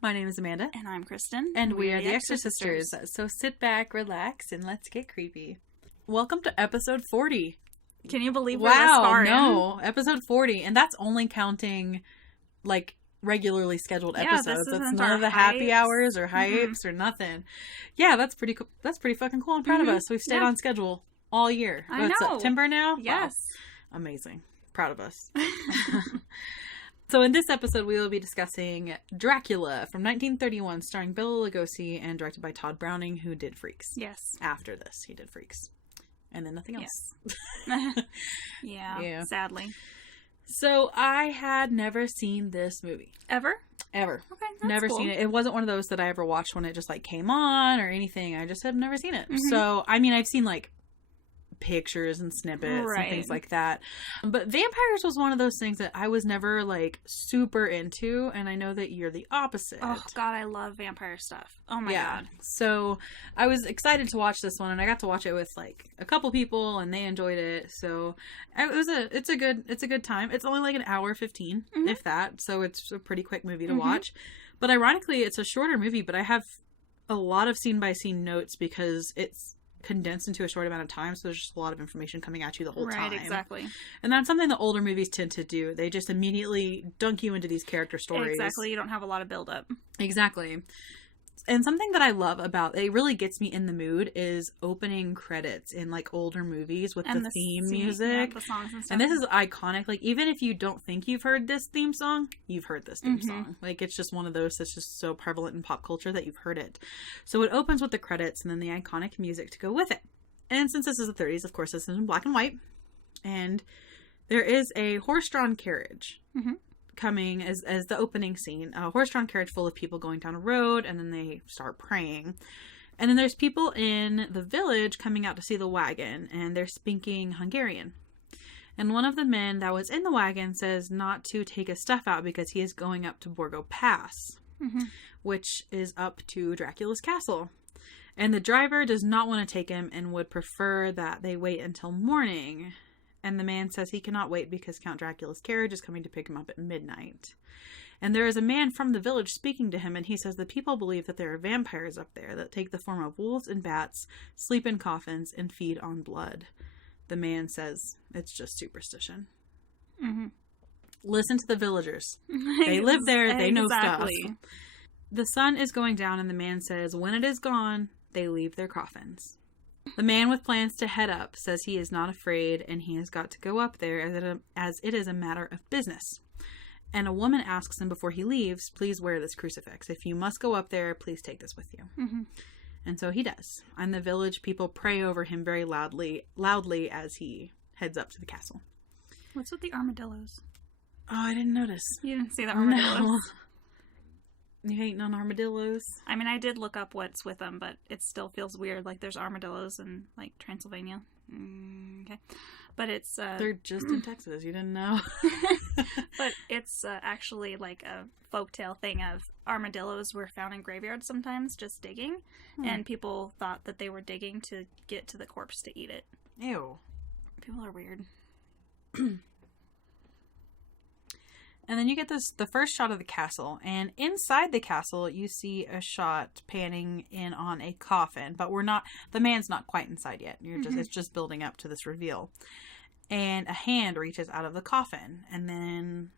My name is Amanda. And I'm Kristin. And we are the Exorcisters. So sit back, relax, and let's get creepy. Welcome to episode 40. Can you believe we're this far in? No, episode 40. And that's only counting, like, regularly scheduled episodes. That's none of the happy hours or hypes or nothing. Yeah, that's pretty cool. That's pretty fucking cool. I'm proud of us. We've stayed on schedule all year. I know. September now? Yes. Wow. Amazing. Proud of us. So in this episode, we will be discussing Dracula from 1931, starring Bela Lugosi and directed by Todd Browning, who did Freaks. Yes. After this, he did Freaks. And then nothing else. Yes. Yeah, sadly. So I had never seen this movie. Ever? Ever. Okay, that's never cool. seen it. It wasn't one of those that I ever watched when it just, like, came on or anything. I just had never seen it. So, I mean, I've seen, like, pictures and snippets and things like that, but vampires was one of those things that I was never like super into, and I know that you're the opposite. Oh god, I love vampire stuff. Oh my god. So I was excited to watch this one, and I got to watch it with like a couple people, and they enjoyed it. So it's a good time. It's only like an hour 15 if that, so it's a pretty quick movie to watch. But ironically, it's a shorter movie, but I have a lot of scene by scene notes because it's condensed into a short amount of time, so there's just a lot of information coming at you the whole time. Right, exactly. And that's something that older movies tend to do. They just immediately dunk you into these character stories. Exactly, you don't have a lot of build up. Exactly. And something that I love about it really gets me in the mood is opening credits in like older movies with the theme music. The songs and stuff. And this is iconic. Like, even if you don't think you've heard this theme song, you've heard this theme song. Like, it's just one of those that's just so prevalent in pop culture that you've heard it. So it opens with the credits and then the iconic music to go with it. And since this is the 30s, of course, this is in black and white. And there is a horse-drawn carriage coming as the opening scene. A horse-drawn carriage full of people going down a road, and then they start praying. And then there's people in the village coming out to see the wagon, and they're speaking Hungarian. And one of the men that was in the wagon says not to take his stuff out because he is going up to Borgo Pass, which is up to Dracula's castle. And the driver does not want to take him and would prefer that they wait until morning. And the man says he cannot wait because Count Dracula's carriage is coming to pick him up at midnight. And there is a man from the village speaking to him, and he says the people believe that there are vampires up there that take the form of wolves and bats, sleep in coffins, and feed on blood. The man says it's just superstition. Listen to the villagers. They live there. They know stuff. The sun is going down, and the man says when it is gone, they leave their coffins. The man with plans to head up says he is not afraid, and he has got to go up there as it is a matter of business. And a woman asks him before he leaves, please wear this crucifix. If you must go up there, please take this with you. And so he does. And the village people pray over him very loudly as he heads up to the castle. What's with the armadillos? Oh, I didn't notice. You didn't see the armadillos? No. You hating on armadillos? I mean, I did look up what's with them, but it still feels weird. Like, there's armadillos in, like, Transylvania. Okay. But it's... They're just in Texas. You didn't know? But it's actually, like, a folktale thing of armadillos were found in graveyards sometimes, just digging. And people thought that they were digging to get to the corpse to eat it. Ew. People are weird. And then you get the first shot of the castle, and inside the castle you see a shot panning in on a coffin, but the man's not quite inside yet. It's just building up to this reveal. And a hand reaches out of the coffin, and then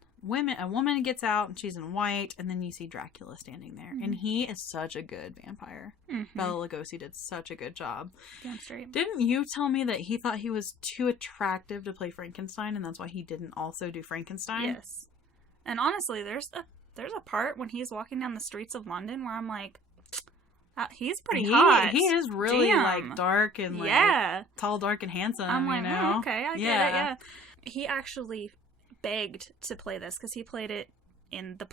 a woman gets out, and she's in white, and then you see Dracula standing there. And he is such a good vampire. Bela Lugosi did such a good job. Damn straight. Didn't you tell me that he thought he was too attractive to play Frankenstein, and that's why he didn't also do Frankenstein? Yes. And honestly, there's a part when he's walking down the streets of London where I'm like, he's pretty hot. He is really like dark and like tall, dark, and handsome. I'm like, you know? Oh, okay, I get it. Yeah. He actually begged to play this because he played it in the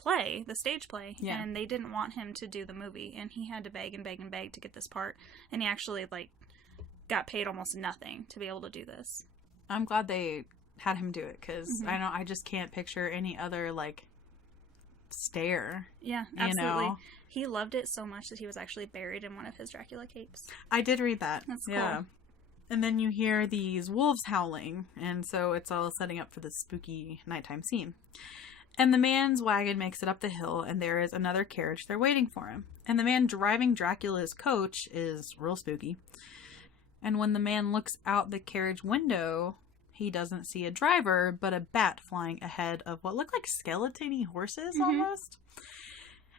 stage play, and they didn't want him to do the movie, and he had to beg and beg and beg to get this part, and he actually like got paid almost nothing to be able to do this. I'm glad they had him do it because I just can't picture any other like stare. Yeah, absolutely. You know? He loved it so much that he was actually buried in one of his Dracula capes. I did read that. That's cool. And then you hear these wolves howling, and so it's all setting up for the spooky nighttime scene. And the man's wagon makes it up the hill, and there is another carriage there waiting for him. And the man driving Dracula's coach is real spooky. And when the man looks out the carriage window, he doesn't see a driver, but a bat flying ahead of what look like skeleton-y horses almost.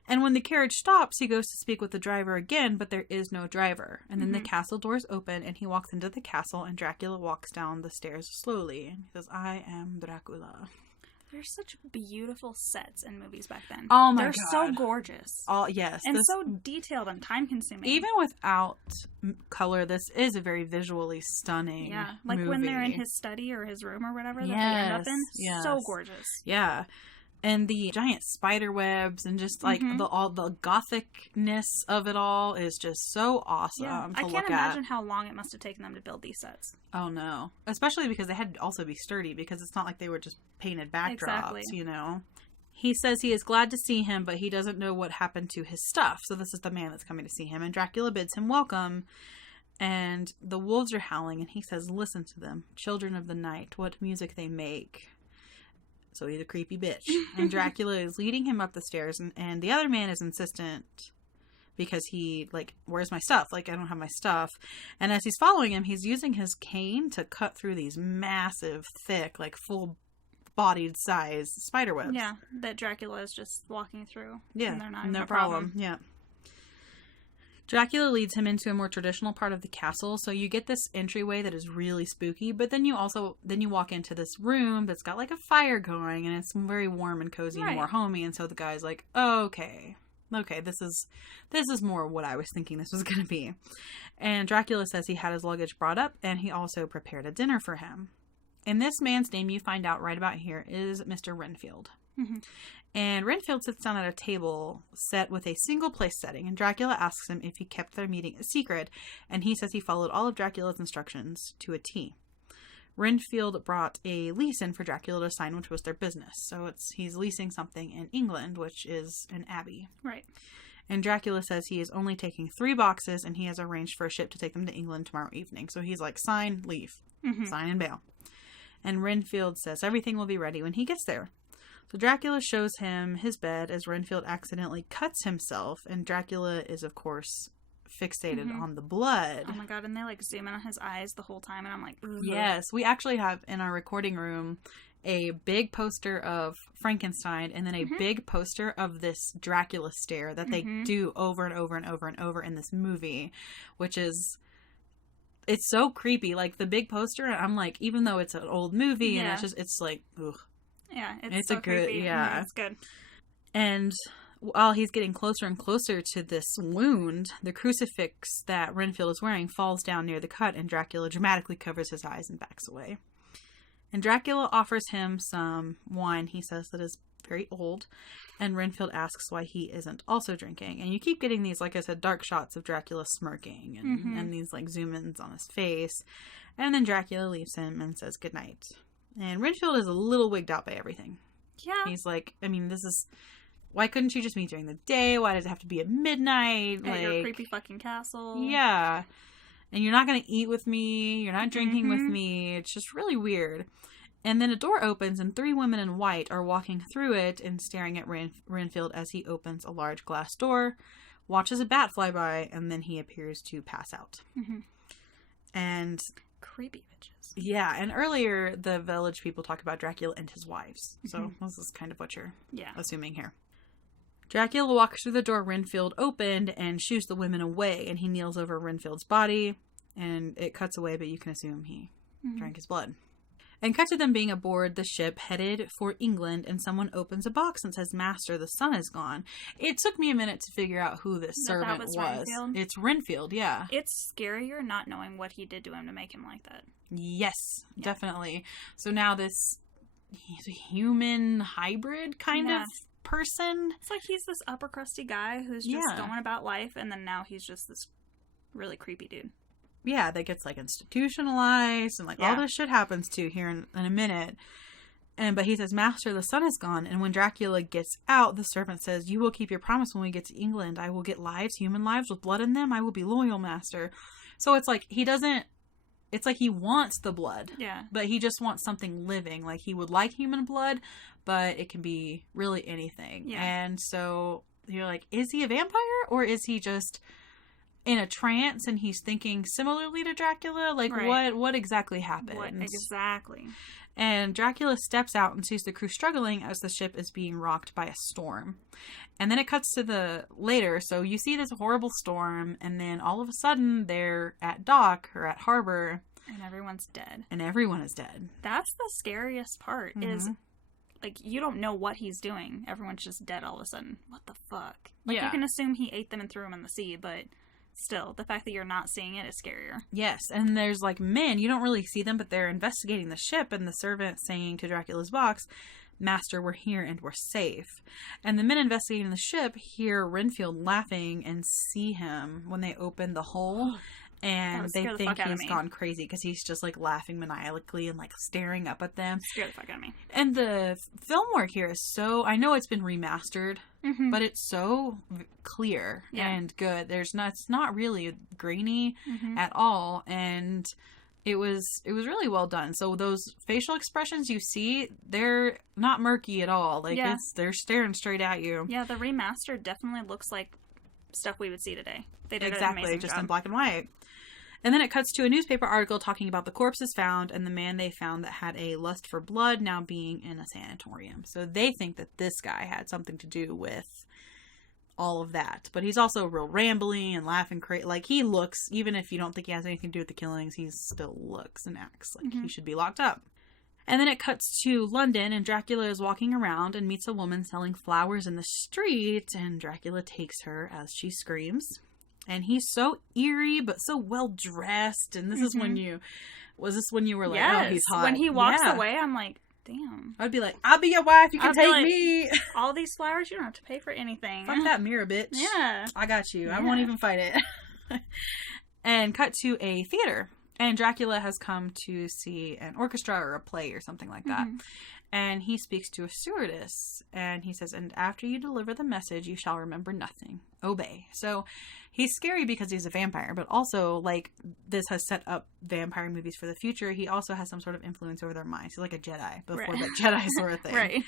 And when the carriage stops, he goes to speak with the driver again, but there is no driver. And then the castle doors open, and he walks into the castle, and Dracula walks down the stairs slowly. And he says, "I am Dracula." There's such beautiful sets in movies back then. Oh my God. They're so gorgeous. Oh, yes. And so detailed and time-consuming. Even without color, this is a very visually stunning like movie. when they're in his study or his room or whatever that they end up in. Yes. So gorgeous. Yeah. And the giant spider webs and just like all the gothicness of it all is just so awesome to look at. I can't imagine how long it must have taken them to build these sets. Oh no. Especially because they had to also be sturdy, because it's not like they were just painted backdrops, you know. He says he is glad to see him, but he doesn't know what happened to his stuff. So this is the man that's coming to see him, and Dracula bids him welcome. And the wolves are howling, and he says, "Listen to them, children of the night, what music they make." So he's a creepy bitch. And Dracula is leading him up the stairs, and the other man is insistent because he, like, "Where's my stuff? Like, I don't have my stuff." And as he's following him, he's using his cane to cut through these massive, thick, like, full-bodied size spider webs. Yeah, that Dracula is just walking through. Yeah, and they're not no a problem. Yeah. Dracula leads him into a more traditional part of the castle, so you get this entryway that is really spooky, but then you walk into this room that's got like a fire going, and it's very warm and cozy and more homey, and so the guy's like, "Oh, okay, this is more what I was thinking this was going to be." And Dracula says he had his luggage brought up, and he also prepared a dinner for him. And this man's name, you find out right about here, is Mr. Renfield. And Renfield sits down at a table set with a single place setting, and Dracula asks him if he kept their meeting a secret, and he says he followed all of Dracula's instructions to a T. Renfield brought a lease in for Dracula to sign, which was their business. So he's leasing something in England, which is an abbey. Right. And Dracula says he is only taking 3 boxes, and he has arranged for a ship to take them to England tomorrow evening. So he's like, sign, leave. Sign and bail. And Renfield says everything will be ready when he gets there. So Dracula shows him his bed as Renfield accidentally cuts himself, and Dracula is, of course, fixated on the blood. Oh my God, and they like zoom in on his eyes the whole time, and I'm like, ugh. Yes, we actually have in our recording room a big poster of Frankenstein, and then a big poster of this Dracula stare that they do over and over and over and over in this movie, which is... It's so creepy. Like, the big poster, I'm like, even though it's an old movie, and it's like, ugh. Yeah, it's so a good, creepy. It's good. And while he's getting closer and closer to this wound, the crucifix that Renfield is wearing falls down near the cut, and Dracula dramatically covers his eyes and backs away. And Dracula offers him some wine, he says, that is very old, and Renfield asks why he isn't also drinking. And you keep getting these, like I said, dark shots of Dracula smirking, and these, like, zoom-ins on his face. And then Dracula leaves him and says goodnight. And Renfield is a little wigged out by everything. Yeah. He's like, I mean, why couldn't you just meet during the day? Why does it have to be at midnight? At your creepy fucking castle. Yeah. And you're not going to eat with me. You're not drinking with me. It's just really weird. And then a door opens, and 3 women in white are walking through it and staring at Renfield as he opens a large glass door, watches a bat fly by, and then he appears to pass out. And... creepy bitches. Yeah, and earlier the village people talk about Dracula and his wives. So this is kind of what you're assuming here. Dracula walks through the door Renfield opened and shoos the women away, and he kneels over Renfield's body, and it cuts away, but you can assume he drank his blood. And cut to them being aboard the ship headed for England, and someone opens a box and says, "Master, the sun is gone." It took me a minute to figure out who this servant was. Renfield? It's Renfield, yeah. It's scarier not knowing what he did to him to make him like that. Yes, definitely. So now he's a human hybrid kind of person. It's like he's this upper crusty guy who's just going about life, and then now he's just this really creepy dude. Yeah, that gets, like, institutionalized, and, like, all this shit happens to here in a minute. But he says, "Master, the sun is gone." And when Dracula gets out, the servant says, "You will keep your promise when we get to England. I will get lives, human lives, with blood in them. I will be loyal, master." So it's like, he doesn't it's like he wants the blood. Yeah. But he just wants something living. Like, he would like human blood, but it can be really anything. Yeah. And so you're like, is he a vampire, or is he just in a trance and he's thinking similarly to Dracula? Like, what exactly happened? What exactly? And Dracula steps out and sees the crew struggling as the ship is being rocked by a storm. And then it cuts to the later. So you see this horrible storm, and then all of a sudden they're at dock or at harbor. And everyone's dead. And everyone is dead. That's the scariest part, is, like, you don't know what he's doing. Everyone's just dead all of a sudden. What the fuck? Like, you can assume he ate them and threw them in the sea, but still, the fact that you're not seeing it is scarier. Yes, and there's, like, men. You don't really see them, but they're investigating the ship, and the servant saying to Dracula's box, "Master, we're here and we're safe." And the men investigating the ship hear Renfield laughing and see him when they open the hole. And they think he's gone crazy because he's just, like, laughing maniacally and, like, staring up at them. Scared the fuck out of me. And the film work here is so... I know it's been remastered, but it's so clear and good. It's not really grainy at all. And it was really well done. So those facial expressions you see, they're not murky at all. Like, they're staring straight at you. Yeah, the remastered definitely looks like stuff we would see today. They did exactly, an amazing just job. In black and white. And then it cuts to a newspaper article talking about the corpses found and the man they found that had a lust for blood now being in a sanatorium. So they think that this guy had something to do with all of that. But he's also real rambling and laughing crazy. Like, he looks, even if you don't think he has anything to do with the killings, he still looks and acts like he should be locked up. And then it cuts to London, and Dracula is walking around and meets a woman selling flowers in the street, and Dracula takes her as she screams. And he's so eerie, but so well dressed. And this is when you... Was this when you were like, oh, he's hot? When he walks away, I'm like, damn. I'd be like, I'll be your wife. You can take me. All these flowers, you don't have to pay for anything. Fuck that mirror, bitch. Yeah. I got you. Yeah. I won't even fight it. And cut to a theater. And Dracula has come to see an orchestra or a play or something like that. And he speaks to a stewardess. And he says, and after you deliver the message, you shall remember nothing. Obey. So he's scary because he's a vampire. But also, like, this has set up vampire movies for the future. He also has some sort of influence over their minds. He's like a Jedi before that Jedi sort of thing. Right.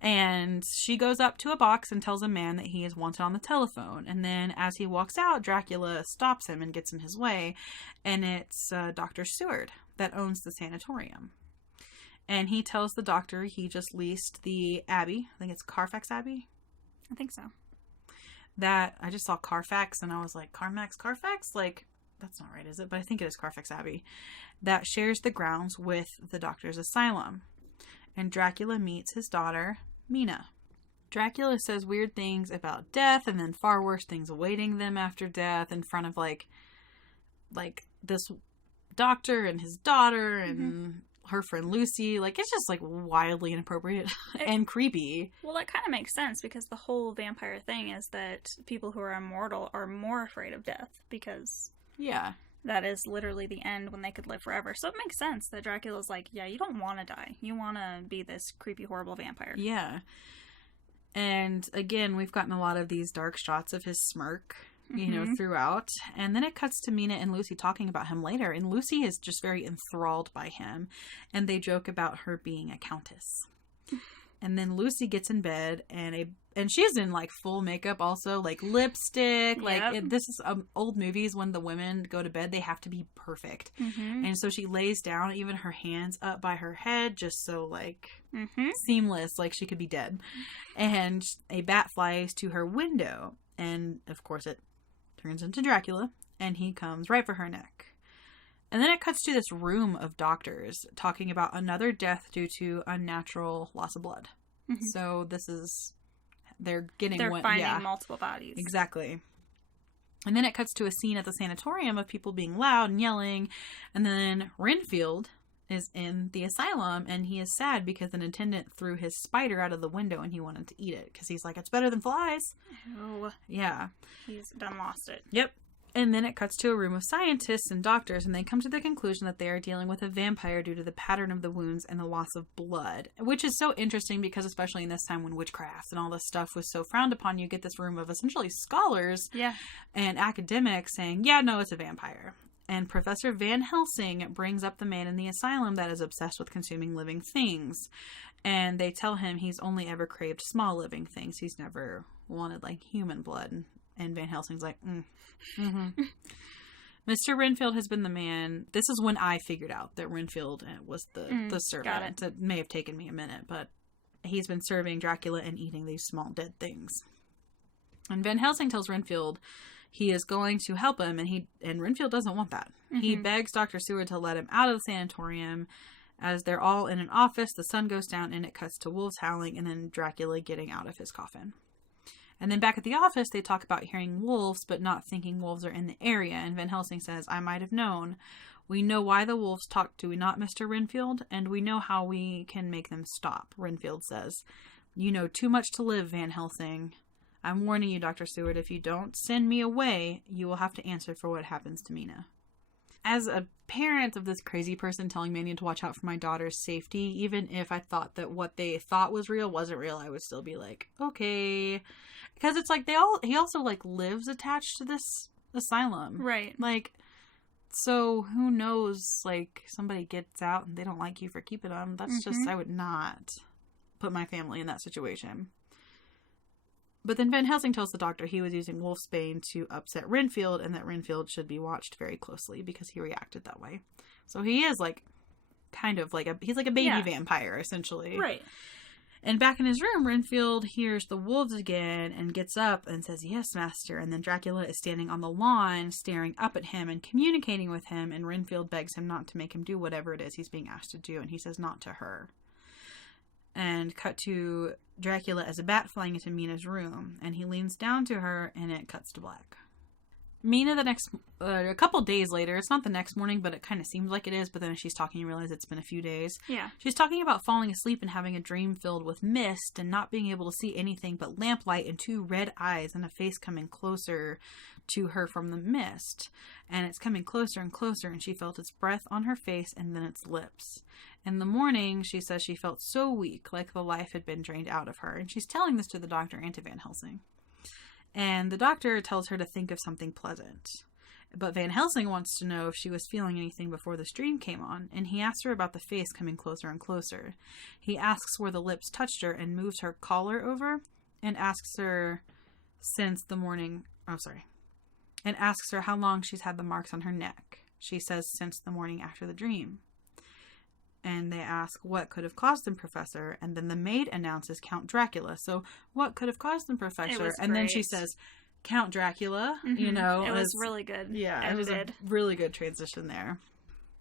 And she goes up to a box and tells a man that he is wanted on the telephone. And then as he walks out, Dracula stops him and gets in his way. And it's Dr. Seward that owns the sanatorium. And he tells the doctor he just leased the Abbey. I think it's Carfax Abbey. I think so. That, I just saw Carfax and I was like, Carfax? Like, that's not right, is it? But I think it is Carfax Abbey. That shares the grounds with the doctor's asylum. And Dracula meets his daughter, Mina. Dracula says weird things about death and then far worse things awaiting them after death in front of, like this doctor and his daughter and her friend Lucy. Like, it's just, like, wildly inappropriate and creepy. Well, that kind of makes sense because the whole vampire thing is that people who are immortal are more afraid of death because that is literally the end when they could live forever. So it makes sense that Dracula's like, yeah, you don't want to die. You want to be this creepy, horrible vampire. Yeah. And again, we've gotten a lot of these dark shots of his smirk, you know, throughout. And then it cuts to Mina and Lucy talking about him later. And Lucy is just very enthralled by him. And they joke about her being a countess. And then Lucy gets in bed and she's in, like, full makeup also, like lipstick. Like, this is old movies when the women go to bed, they have to be perfect. And so she lays down, even her hands up by her head, just so, like, seamless, like she could be dead. And a bat flies to her window. And, of course, it turns into Dracula. And he comes right for her neck. And then it cuts to this room of doctors talking about another death due to unnatural loss of blood. So this is... They're finding multiple bodies. Exactly. And then it cuts to a scene at the sanatorium of people being loud and yelling. And then Renfield is in the asylum and he is sad because an attendant threw his spider out of the window and he wanted to eat it because he's like, it's better than flies. Oh. Yeah. He's done lost it. Yep. And then it cuts to a room of scientists and doctors, and they come to the conclusion that they are dealing with a vampire due to the pattern of the wounds and the loss of blood. Which is so interesting because especially in this time when witchcraft and all this stuff was so frowned upon, you get this room of essentially scholars and academics saying, yeah, no, it's a vampire. And Professor Van Helsing brings up the man in the asylum that is obsessed with consuming living things. And they tell him he's only ever craved small living things. He's never wanted, like, human blood. And Van Helsing's like, Mr. Renfield has been the man. This is when I figured out that Renfield was the servant. It may have taken me a minute, but he's been serving Dracula and eating these small dead things. And Van Helsing tells Renfield he is going to help him, and Renfield doesn't want that. He begs Dr. Seward to let him out of the sanatorium. As they're all in an office, the sun goes down and it cuts to wolves howling and then Dracula getting out of his coffin. And then back at the office, they talk about hearing wolves, but not thinking wolves are in the area. And Van Helsing says, I might have known. We know why the wolves talk, do we not, Mr. Renfield? And we know how we can make them stop, Renfield says. You know too much to live, Van Helsing. I'm warning you, Dr. Seward, if you don't send me away, you will have to answer for what happens to Mina. As a parent of this crazy person telling me I need to watch out for my daughter's safety, even if I thought that what they thought was real wasn't real, I would still be like, okay. Because it's like he also, like, lives attached to this asylum. Right. Like, so who knows, like, somebody gets out and they don't like you for keeping them. That's just, I would not put my family in that situation. But then Van Helsing tells the doctor he was using wolfsbane to upset Renfield and that Renfield should be watched very closely because he reacted that way. So he is, like, kind of like he's like a baby vampire, essentially. Right. And back in his room, Renfield hears the wolves again and gets up and says, yes, master. And then Dracula is standing on the lawn, staring up at him and communicating with him. And Renfield begs him not to make him do whatever it is he's being asked to do. And he says, not to her. And cut to Dracula as a bat flying into Mina's room. And he leans down to her and it cuts to black. Mina a couple days later, it's not the next morning, but it kind of seems like it is, but then as she's talking, you realize it's been a few days. Yeah. She's talking about falling asleep and having a dream filled with mist and not being able to see anything but lamplight and two red eyes and a face coming closer to her from the mist. And it's coming closer and closer, and she felt its breath on her face and then its lips. In the morning, she says she felt so weak, like the life had been drained out of her, and she's telling this to the doctor and to Van Helsing. And the doctor tells her to think of something pleasant. But Van Helsing wants to know if she was feeling anything before the stream came on, and he asks her about the face coming closer and closer. He asks where the lips touched her and moves her collar over, and asks her and asks her how long she's had the marks on her neck. She says since the morning after the dream. And they ask, what could have caused them, Professor? And then the maid announces Count Dracula. So, what could have caused them, Professor? And then she says, Count Dracula, you know. It was really good. Yeah, it was a really good transition there.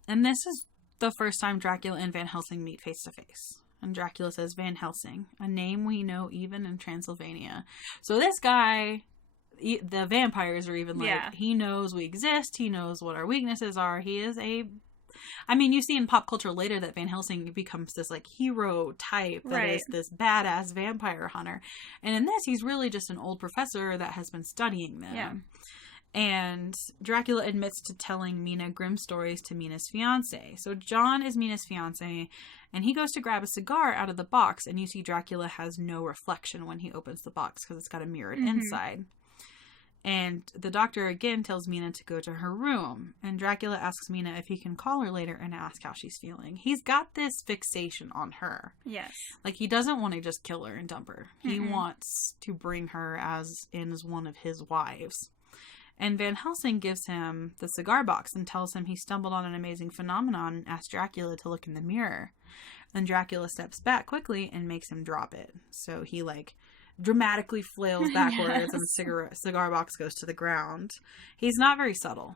And this is the first time Dracula and Van Helsing meet face to face. And Dracula says, Van Helsing, a name we know even in Transylvania. So this guy, the vampires are even like, he knows we exist. He knows what our weaknesses are. He is you see in pop culture later that Van Helsing becomes this, like, hero type that is this badass vampire hunter. And in this, he's really just an old professor that has been studying them. Yeah. And Dracula admits to telling Mina grim stories to Mina's fiancé. So John is Mina's fiancé, and he goes to grab a cigar out of the box, and you see Dracula has no reflection when he opens the box because it's got a mirrored inside. And the doctor again tells Mina to go to her room. And Dracula asks Mina if he can call her later and ask how she's feeling. He's got this fixation on her. Yes. Like, he doesn't want to just kill her and dump her. He wants to bring her as one of his wives. And Van Helsing gives him the cigar box and tells him he stumbled on an amazing phenomenon and asks Dracula to look in the mirror. Then Dracula steps back quickly and makes him drop it. So he, like, dramatically flails backwards and the cigar box goes to the ground. He's not very subtle.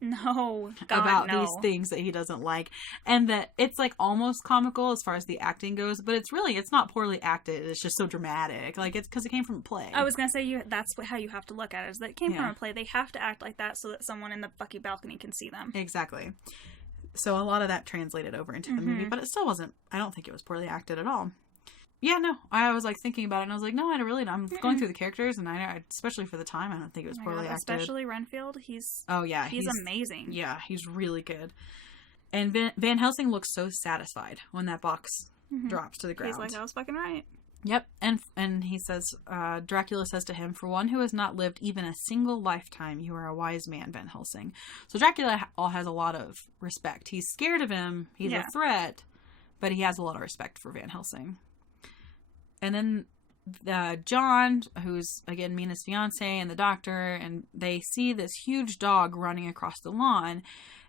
No. About these things that he doesn't like. And that it's, like, almost comical as far as the acting goes, but it's not poorly acted. It's just so dramatic. Like, it's because it came from a play. I was going to say, that's how you have to look at it, is that it came from a play. They have to act like that so that someone in the fucking balcony can see them. Exactly. So a lot of that translated over into the movie, but it still wasn't, I don't think it was poorly acted at all. Yeah, no, I was, like, thinking about it, and I was like, no, I'm going through the characters, and I especially for the time, I don't think it was poorly acted. Especially Renfield, he's amazing. Yeah, he's really good. And Van Helsing looks so satisfied when that box drops to the ground. He's like, I was fucking right. Yep, and he says, Dracula says to him, "For one who has not lived even a single lifetime, you are a wise man, Van Helsing." So Dracula has a lot of respect. He's scared of him. He's a threat, but he has a lot of respect for Van Helsing. And then John, who's, again, Mina's fiance, and the doctor, and they see this huge dog running across the lawn.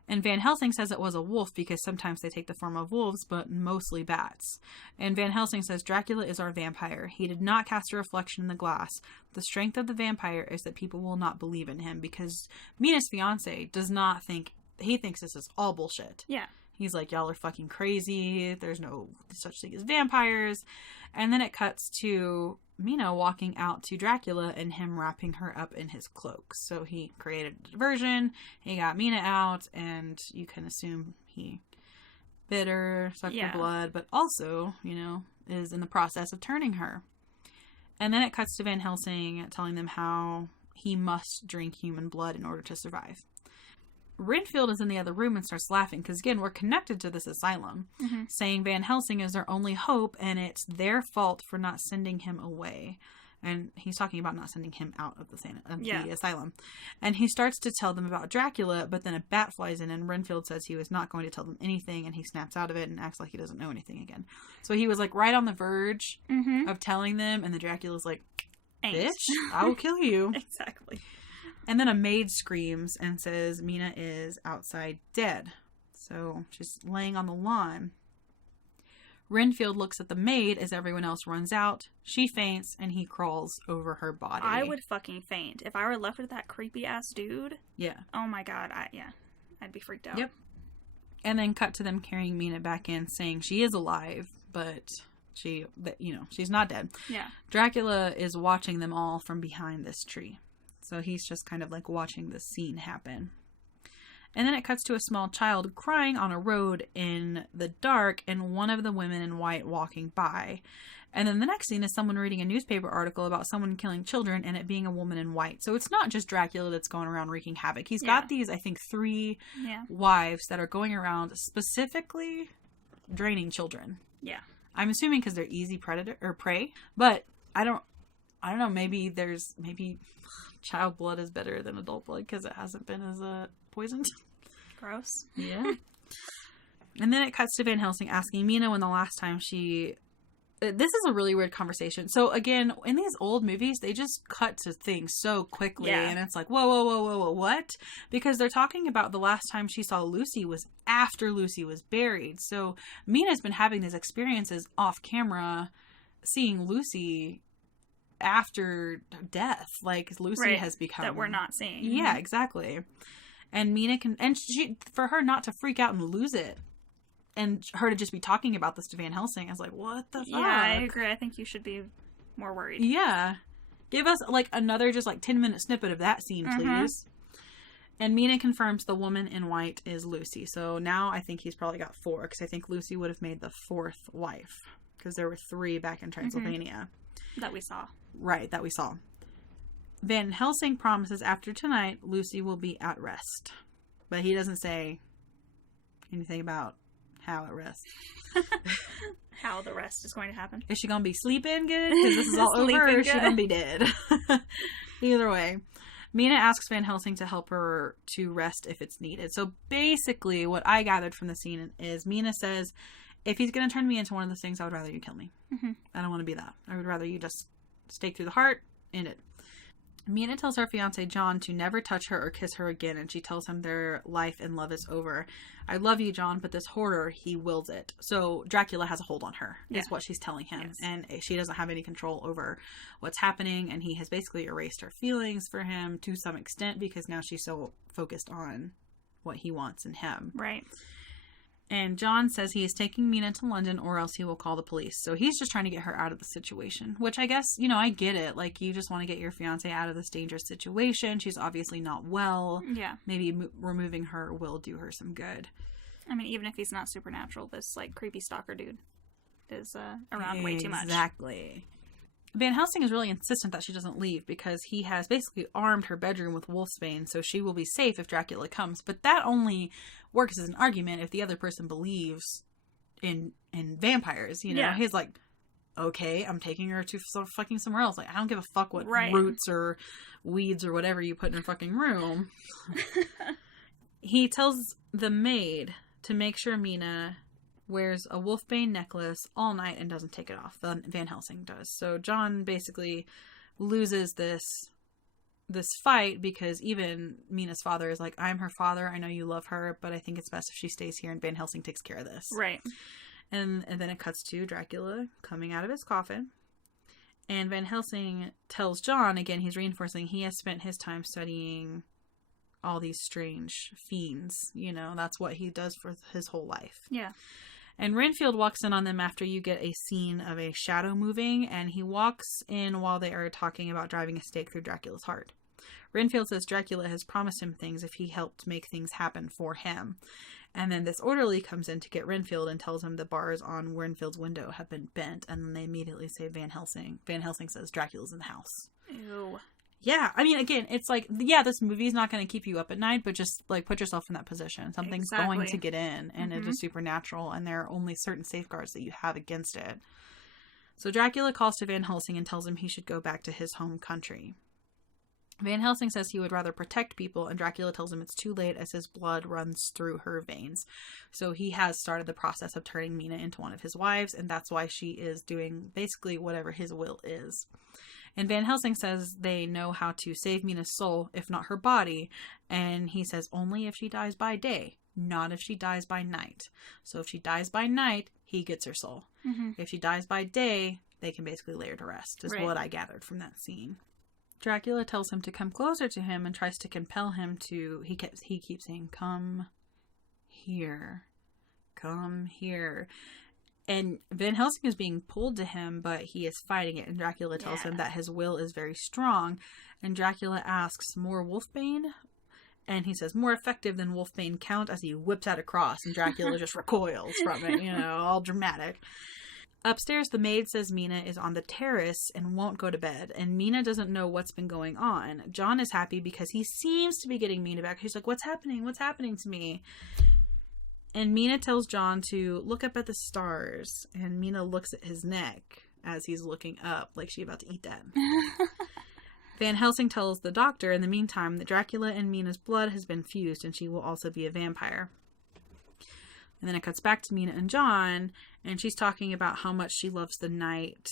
And Van Helsing says it was a wolf because sometimes they take the form of wolves, but mostly bats. And Van Helsing says, "Dracula is our vampire. He did not cast a reflection in the glass. The strength of the vampire is that people will not believe in him," because Mina's fiance does not think, he thinks this is all bullshit. Yeah. He's like, "Y'all are fucking crazy. There's no such thing as vampires." And then it cuts to Mina walking out to Dracula and him wrapping her up in his cloak. So he created a diversion. He got Mina out, and you can assume he bit her, sucked her blood, but also, is in the process of turning her. And then it cuts to Van Helsing telling them how he must drink human blood in order to survive. Renfield is in the other room and starts laughing because, again, we're connected to this asylum, saying Van Helsing is their only hope and it's their fault for not sending him away. And he's talking about not sending him out of the asylum. And he starts to tell them about Dracula, but then a bat flies in and Renfield says he was not going to tell them anything, and he snaps out of it and acts like he doesn't know anything again. So he was like right on the verge of telling them, and the Dracula's like, "Bitch, I will kill you." Exactly. And then a maid screams and says Mina is outside dead. So she's laying on the lawn. Renfield looks at the maid as everyone else runs out. She faints and he crawls over her body. I would fucking faint. If I were left with that creepy ass dude. Yeah. Oh my god. I'd be freaked out. Yep. And then cut to them carrying Mina back in, saying she is alive, but she's not dead. Yeah. Dracula is watching them all from behind this tree. So he's just kind of like watching the scene happen. And then it cuts to a small child crying on a road in the dark and one of the women in white walking by. And then the next scene is someone reading a newspaper article about someone killing children and it being a woman in white. So it's not just Dracula that's going around wreaking havoc. He's got these, I think, 3 wives that are going around specifically draining children. Yeah. I'm assuming because they're easy prey. But I don't know, maybe child blood is better than adult blood because it hasn't been as poisoned. Gross. Yeah. And then it cuts to Van Helsing asking Mina when the last time she... This is a really weird conversation. So again, in these old movies, they just cut to things so quickly. Yeah. And it's like, whoa, what? Because they're talking about the last time she saw Lucy was after Lucy was buried. So Mina's been having these experiences off camera, seeing Lucy after death, like Lucy has become that we're not seeing. Yeah, exactly. And Mina for her not to freak out and lose it, and her to just be talking about this to Van Helsing, I was like, what the fuck? Yeah, I agree. I think you should be more worried. Yeah, give us like another just like 10-minute snippet of that scene, please. And Mina confirms the woman in white is Lucy. So now I think he's probably got 4, because I think Lucy would have made the 4th wife, because there were 3 back in Transylvania. That we saw. Right, that we saw. Van Helsing promises after tonight, Lucy will be at rest. But he doesn't say anything about how at rest. How the rest is going to happen. Is she going to be sleeping good? Because this is all over, or is she going to be dead? Either way. Mina asks Van Helsing to help her to rest if it's needed. So basically, what I gathered from the scene is Mina says, if he's going to turn me into one of those things, I would rather you kill me. I don't want to be that. I would rather you just stake through the heart, end it. Mina tells her fiancé John to never touch her or kiss her again, and she tells him their life and love is over. I love you, John, but this horror, he wills it. So Dracula has a hold on her, is what she's telling him. Yes. And she doesn't have any control over what's happening, and he has basically erased her feelings for him to some extent, because now she's so focused on what he wants in him. Right. And John says he is taking Mina to London or else he will call the police. So he's just trying to get her out of the situation, which I guess, I get it. Like, you just want to get your fiance out of this dangerous situation. She's obviously not well. Yeah. Maybe removing her will do her some good. I mean, even if he's not supernatural, this, creepy stalker dude is around way too much. Exactly. Van Helsing is really insistent that she doesn't leave because he has basically armed her bedroom with wolfsbane, so she will be safe if Dracula comes. But that only works as an argument if the other person believes in vampires. Yeah. He's like, okay, I'm taking her to fucking somewhere else. Like, I don't give a fuck what roots or weeds or whatever you put in her fucking room. He tells the maid to make sure Mina wears a wolfbane necklace all night and doesn't take it off. Van Helsing does. So John basically loses this fight because even Mina's father is like, I'm her father. I know you love her, but I think it's best if she stays here and Van Helsing takes care of this. Right. And then it cuts to Dracula coming out of his coffin. And Van Helsing tells John, again, he's reinforcing he has spent his time studying all these strange fiends. You know, that's what he does for his whole life. Yeah. And Renfield walks in on them after you get a scene of a shadow moving, and he walks in while they are talking about driving a stake through Dracula's heart. Renfield says Dracula has promised him things if he helped make things happen for him. And then this orderly comes in to get Renfield and tells him the bars on Renfield's window have been bent, and then they immediately say Van Helsing. Van Helsing says Dracula's in the house. Ew. Yeah, I mean, again, it's like, yeah, this movie's not going to keep you up at night, but just, like, put yourself in that position. Something's going to get in, and it is supernatural, and there are only certain safeguards that you have against it. So Dracula calls to Van Helsing and tells him he should go back to his home country. Van Helsing says he would rather protect people, and Dracula tells him it's too late as his blood runs through her veins. So he has started the process of turning Mina into one of his wives, and that's why she is doing basically whatever his will is. And Van Helsing says they know how to save Mina's soul, if not her body. And he says only if she dies by day, not if she dies by night. So if she dies by night, he gets her soul. Mm-hmm. If she dies by day, they can basically lay her to rest, is what I gathered from that scene. Dracula tells him to come closer to him and tries to compel him to... He keeps saying, come here. Come here. And Van Helsing is being pulled to him, but he is fighting it. And Dracula tells him that his will is very strong. And Dracula asks, more wolfbane? And he says, more effective than wolfbane count, as he whips out a cross. And Dracula just recoils from it, you know, all dramatic. Upstairs, the maid says Mina is on the terrace and won't go to bed. And Mina doesn't know what's been going on. John is happy because he seems to be getting Mina back. He's like, what's happening? What's happening to me? And Mina tells John to look up at the stars. And Mina looks at his neck as he's looking up like she's about to eat that. Van Helsing tells the doctor in the meantime that Dracula and Mina's blood has been fused and she will also be a vampire. And then it cuts back to Mina and John, and she's talking about how much she loves the night,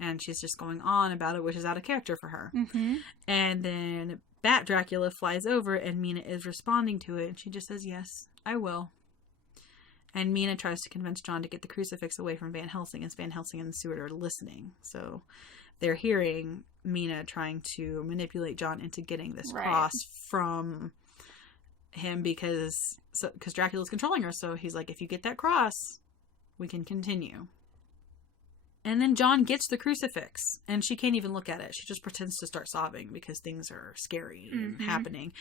and she's just going on about it, which is out of character for her. Mm-hmm. And then Bat Dracula flies over, and Mina is responding to it, and she just says, yes, I will. And Mina tries to convince John to get the crucifix away from Van Helsing, as Van Helsing and Seward are listening. So they're hearing Mina trying to manipulate John into getting this cross from him because Dracula's controlling her. So he's like, if you get that cross, we can continue. And then John gets the crucifix and she can't even look at it. She just pretends to start sobbing because things are scary and happening.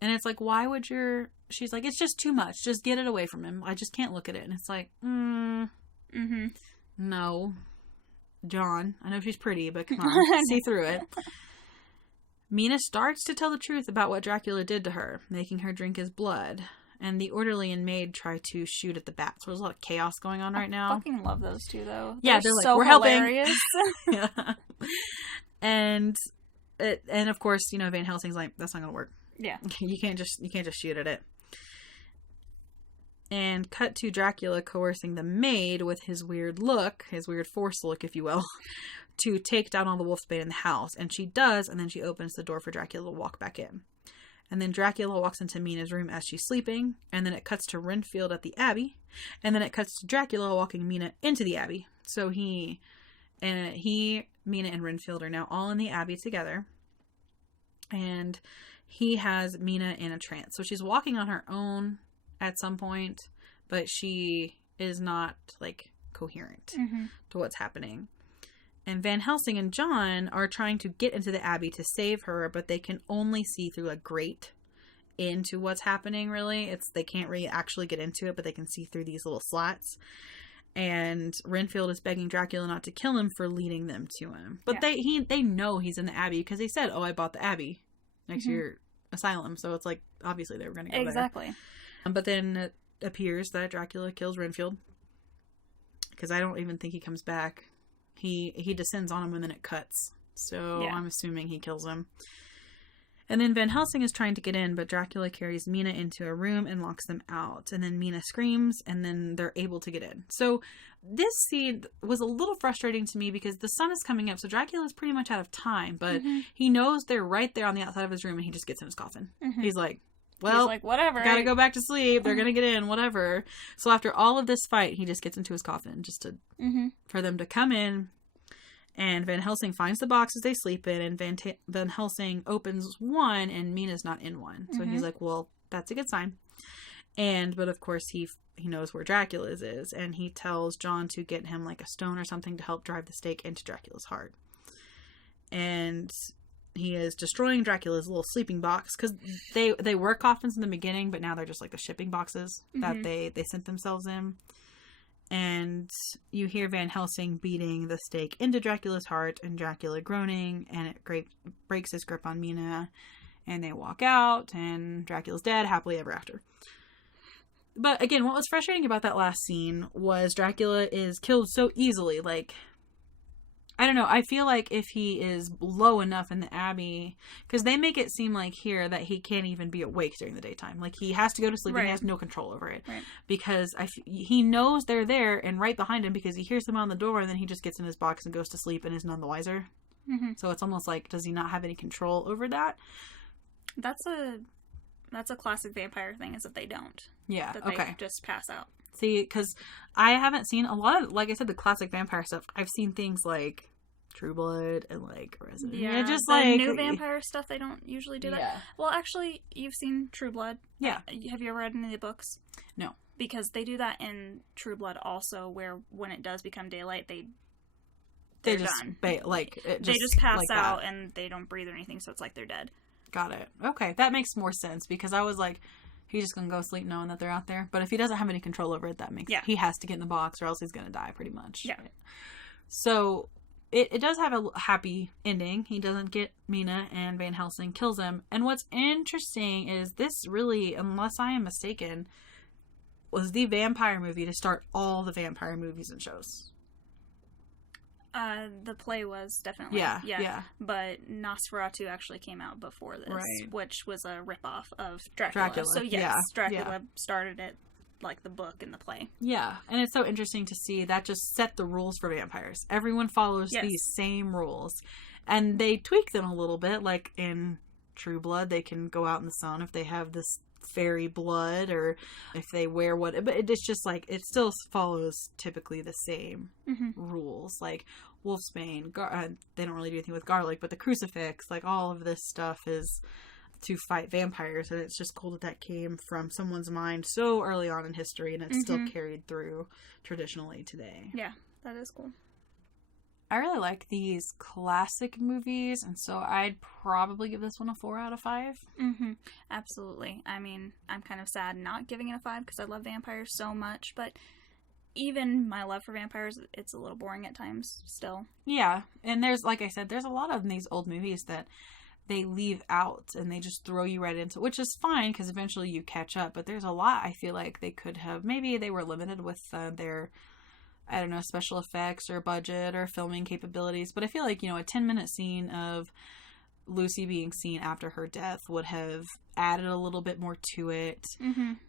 And it's like, why would she's like, it's just too much. Just get it away from him. I just can't look at it. And it's like, no, John, I know she's pretty, but come on, see through it. Mina starts to tell the truth about what Dracula did to her, making her drink his blood. And the orderly and maid try to shoot at the bats. So there's a lot of chaos going on right now. I fucking love those two, though. Yeah, they're like, so we're hilarious. helping. Yeah. And of course, you know, Van Helsing's like, that's not gonna work. Yeah. You can't just shoot at it. And cut to Dracula coercing the maid with his weird look, his weird force look, if you will, to take down all the wolfsbane in the house. And she does, and then she opens the door for Dracula to walk back in. And then Dracula walks into Mina's room as she's sleeping, and then it cuts to Renfield at the Abbey, and then it cuts to Dracula walking Mina into the Abbey. So Mina, and Renfield are now all in the Abbey together, and he has Mina in a trance. So she's walking on her own at some point, but she is not, like, coherent to what's happening. And Van Helsing and John are trying to get into the Abbey to save her, but they can only see through a grate into what's happening, really. They can't really actually get into it, but they can see through these little slots. And Renfield is begging Dracula not to kill him for leading them to him. But they know he's in the Abbey because they said, oh, I bought the Abbey next to your asylum. So it's like, obviously they were going to go there. Exactly. But then it appears that Dracula kills Renfield. Because I don't even think he comes back he descends on him and then it cuts. So I'm assuming he kills him. And then Van Helsing is trying to get in, but Dracula carries Mina into a room and locks them out. And then Mina screams, and then they're able to get in. So this scene was a little frustrating to me because the sun is coming up, so Dracula's pretty much out of time. But he knows they're right there on the outside of his room, and he just gets in his coffin. He's like, well, whatever. Gotta go back to sleep. They're gonna get in, whatever. So after all of this fight, he just gets into his coffin just to for them to come in. And Van Helsing finds the boxes they sleep in, and Van Helsing opens one, and Mina's not in one. So he's like, well, that's a good sign. But of course, he knows where Dracula's is, and he tells John to get him like a stone or something to help drive the stake into Dracula's heart. And he is destroying Dracula's little sleeping box, because they were coffins in the beginning, but now they're just like the shipping boxes that they sent themselves in. And you hear Van Helsing beating the stake into Dracula's heart, and Dracula groaning, and it breaks his grip on Mina, and they walk out, and Dracula's dead, happily ever after. But again, what was frustrating about that last scene was Dracula is killed so easily. Like, I don't know, I feel like if he is low enough in the Abbey, because they make it seem like here that he can't even be awake during the daytime. Like, he has to go to sleep and he has no control over it. Right. Because he knows they're there and right behind him, because he hears them on the door, and then he just gets in his box and goes to sleep and is none the wiser. So it's almost like, does he not have any control over that? That's a classic vampire thing, is that they don't. Yeah, that they just pass out. See, because I haven't seen a lot of, like I said, the classic vampire stuff. I've seen things like True Blood and like Resident Evil. Yeah, just like new vampire stuff, they don't usually do that. Yeah. Well, actually, you've seen True Blood. Yeah. Have you ever read any of the books? No. Because they do that in True Blood also, where when it does become daylight, they just done. They just pass like out that. And they don't breathe or anything, so it's like they're dead. Got it. Okay, that makes more sense, because I was like, he's just gonna go sleep knowing that they're out there. But if he doesn't have any control over it, that makes he has to get in the box, or else he's gonna die, pretty much. Yeah. So it does have a happy ending. He doesn't get Mina, and Van Helsing kills him. And what's interesting is this really, unless I am mistaken, was the vampire movie to start all the vampire movies and shows. The play was definitely. Yeah. But Nosferatu actually came out before this, which was a ripoff of Dracula. So yes, Dracula started it, like the book and the play. Yeah, and it's so interesting to see that just set the rules for vampires. Everyone follows these same rules, and they tweak them a little bit. Like in True Blood, they can go out in the sun if they have this fairy blood, or if they wear what, but it's just like, it still follows typically the same rules. Like wolfsbane, they don't really do anything with garlic, but the crucifix, like all of this stuff is to fight vampires, and it's just cool that came from someone's mind so early on in history, and it's still carried through traditionally today. Yeah, that is cool. I really like these classic movies, and so I'd probably give this one a 4 out of 5. Absolutely. I mean, I'm kind of sad not giving it a 5 because I love vampires so much, but even my love for vampires, it's a little boring at times still. Yeah, and there's, like I said, there's a lot of these old movies that they leave out and they just throw you right into, which is fine because eventually you catch up, but there's a lot I feel like they could have, maybe they were limited with their, I don't know, special effects or budget or filming capabilities, but I feel like, you know, a 10-minute scene of Lucy being seen after her death would have added a little bit more to it,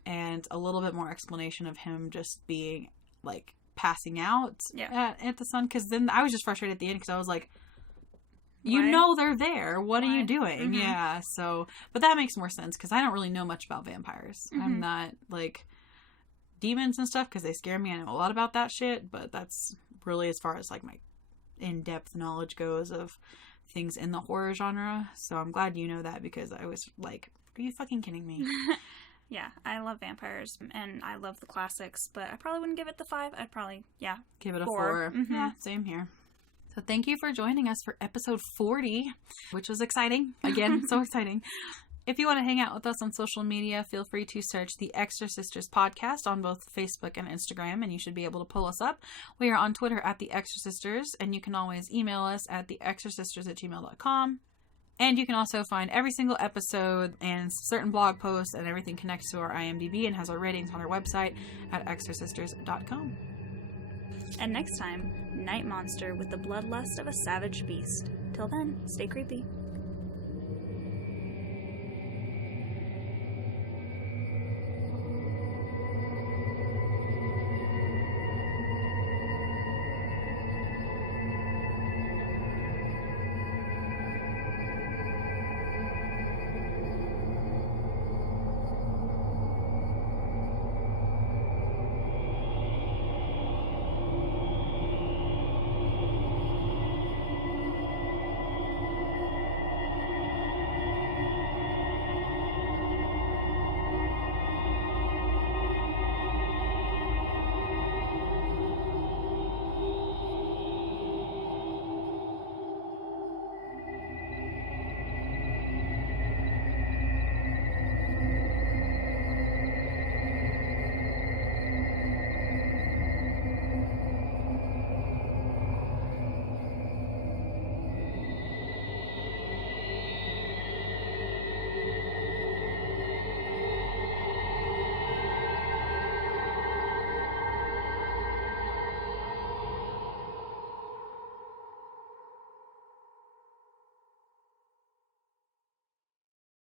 and a little bit more explanation of him just being, like, passing out at the sun, because then I was just frustrated at the end because I was like, you know they're there. What are you doing? Yeah, so, but that makes more sense because I don't really know much about vampires. I'm not, like, demons and stuff because they scare me. I know a lot about that shit, but that's really as far as, like, my in-depth knowledge goes of things in the horror genre. So I'm glad you know that because I was like, are you fucking kidding me? Yeah, I love vampires and I love the classics, but I probably wouldn't give it the 5. I'd probably, give it a 4. Yeah, same here. So thank you for joining us for episode 40, which was exciting. Again, so exciting. If you want to hang out with us on social media, feel free to search the Exorcisters podcast on both Facebook and Instagram, and you should be able to pull us up. We are on Twitter at the Exorcisters, and you can always email us at theexorcisters@gmail.com. And you can also find every single episode and certain blog posts and everything connects to our IMDb and has our ratings on our website at exorcisters.com. And next time, Night Monster with the bloodlust of a savage beast. Till then, stay creepy.